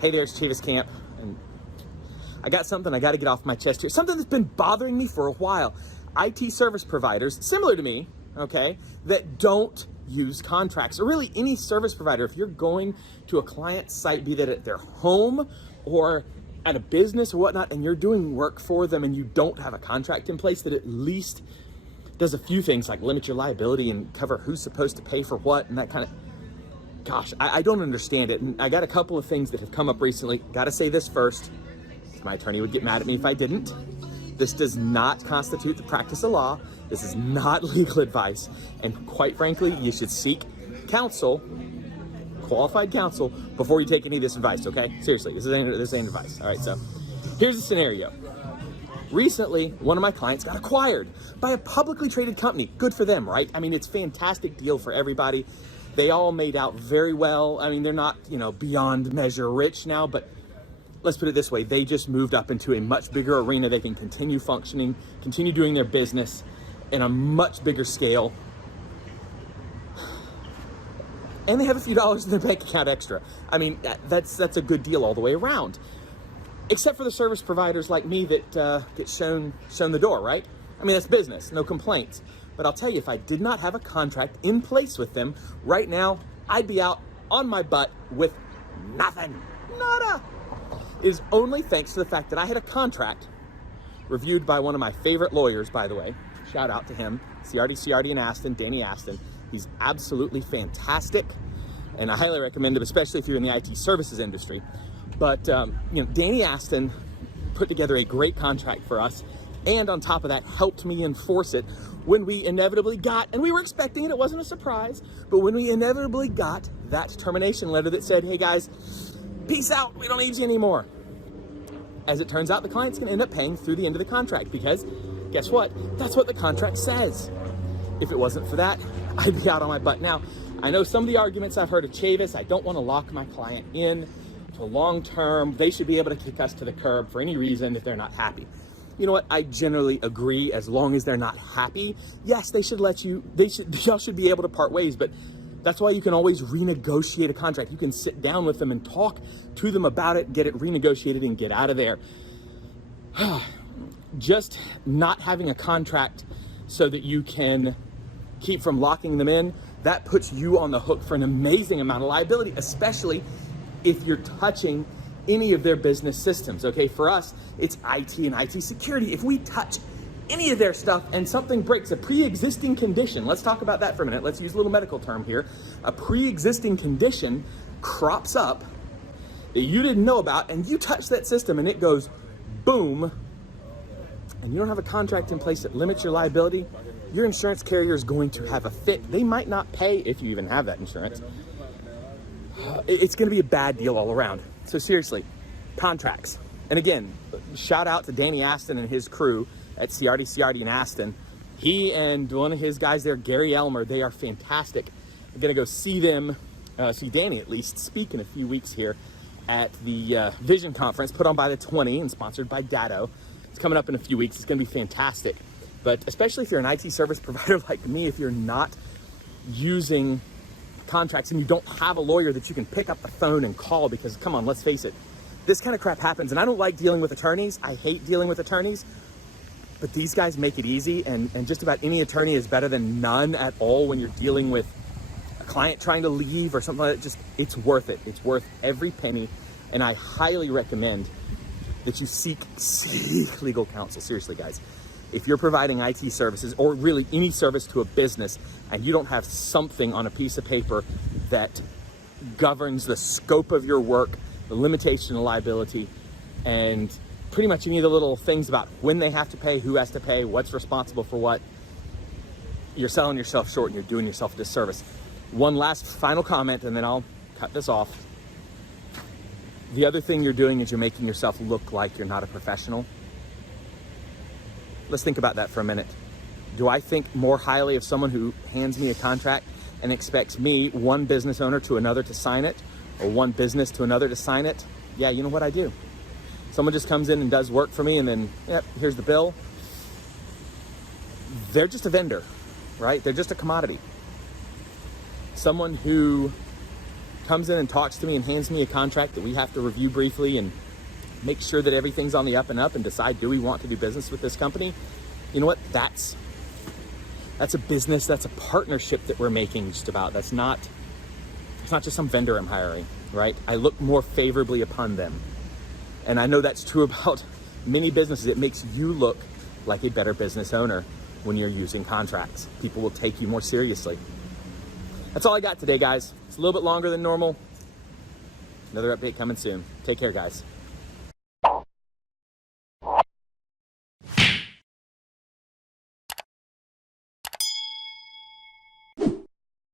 Hey there, it's Chavis Camp, and I got something I got to get off my chest here. Something that's been bothering me for a while. IT service providers, similar to me, okay, that don't use contracts, or really any service provider. If you're going to a client site, be that at their home or at a business or whatnot, and you're doing work for them and you don't have a contract in place that at least does a few things like limit your liability and cover who's supposed to pay for what and that kind of, gosh, I don't understand it. And I got a couple of things that have come up recently. Got to say this first. My attorney would get mad at me if I didn't. This does not constitute the practice of law. This is not legal advice. And quite frankly, you should seek counsel, qualified counsel, before you take any of this advice, okay? Seriously, this ain't advice. All right, so here's the scenario. Recently, one of my clients got acquired by a publicly traded company. Good for them, right? I mean, it's a fantastic deal for everybody. They all made out very well. I mean, they're not, beyond measure rich now, but let's put it this way. They just moved up into a much bigger arena. They can continue functioning, continue doing their business in a much bigger scale. And they have a few dollars in their bank account extra. I mean, that's a good deal all the way around. Except for the service providers like me that get shown the door, right? I mean, that's business, no complaints. But I'll tell you, if I did not have a contract in place with them, right now, I'd be out on my butt with nothing. Nada. It is only thanks to the fact that I had a contract reviewed by one of my favorite lawyers, by the way. Shout out to him, Ciardi and Astin, Danny Astin. He's absolutely fantastic, and I highly recommend him, especially if you're in the IT services industry. But, Danny Astin put together a great contract for us, and on top of that, helped me enforce it when we inevitably got, and we were expecting it, it wasn't a surprise, but when we inevitably got that termination letter that said, hey guys, peace out, we don't need you anymore. As it turns out, the client's gonna end up paying through the end of the contract because guess what? That's what the contract says. If it wasn't for that, I'd be out on my butt. Now, I know some of the arguments I've heard of Chavis, I don't wanna lock my client in for long term. They should be able to kick us to the curb for any reason if they're not happy. You know what? I generally agree, as long as they're not happy. Yes, y'all should be able to part ways, but that's why you can always renegotiate a contract. You can sit down with them and talk to them about it, get it renegotiated and get out of there. Just not having a contract so that you can keep from locking them in, that puts you on the hook for an amazing amount of liability, especially if you're touching any of their business systems, okay? For us, it's IT and IT security. If we touch any of their stuff and something breaks, a pre-existing condition, let's talk about that for a minute. Let's use a little medical term here. A pre-existing condition crops up that you didn't know about, and you touch that system and it goes boom, and you don't have a contract in place that limits your liability, your insurance carrier is going to have a fit. They might not pay if you even have that insurance. It's going to be a bad deal all around. So seriously, contracts. And again, shout out to Danny Astin and his crew at Ciardi and Astin. He and one of his guys there, Gary Elmer, they are fantastic. I'm going to go see them, see Danny at least, speak in a few weeks here at the Vision Conference put on by the 20 and sponsored by Datto. It's coming up in a few weeks. It's going to be fantastic. But especially if you're an IT service provider like me, if you're not using contracts and you don't have a lawyer that you can pick up the phone and call, because come on, let's face it, this kind of crap happens. And I don't like dealing with attorneys. I hate dealing with attorneys, but these guys make it easy, and just about any attorney is better than none at all when you're dealing with a client trying to leave or something like that. Just, it's worth it. It's worth every penny. And I highly recommend that you seek legal counsel. Seriously, guys. If you're providing IT services or really any service to a business and you don't have something on a piece of paper that governs the scope of your work, the limitation of liability, and pretty much any of the little things about when they have to pay, who has to pay, what's responsible for what, you're selling yourself short and you're doing yourself a disservice. One last final comment and then I'll cut this off. The other thing you're doing is you're making yourself look like you're not a professional. Let's think about that for a minute. Do I think more highly of someone who hands me a contract and expects me, one business owner to another, to sign it, or one business to another to sign it? Yeah, you know what I do. Someone just comes in and does work for me and then, yep, here's the bill. They're just a vendor, right? They're just a commodity. Someone who comes in and talks to me and hands me a contract that we have to review briefly and make sure that everything's on the up and up and decide, do we want to do business with this company? You know what? That's a business, that's a partnership that we're making just about. It's not just some vendor I'm hiring, right? I look more favorably upon them. And I know that's true about many businesses. It makes you look like a better business owner when you're using contracts. People will take you more seriously. That's all I got today, guys. It's a little bit longer than normal. Another update coming soon. Take care, guys.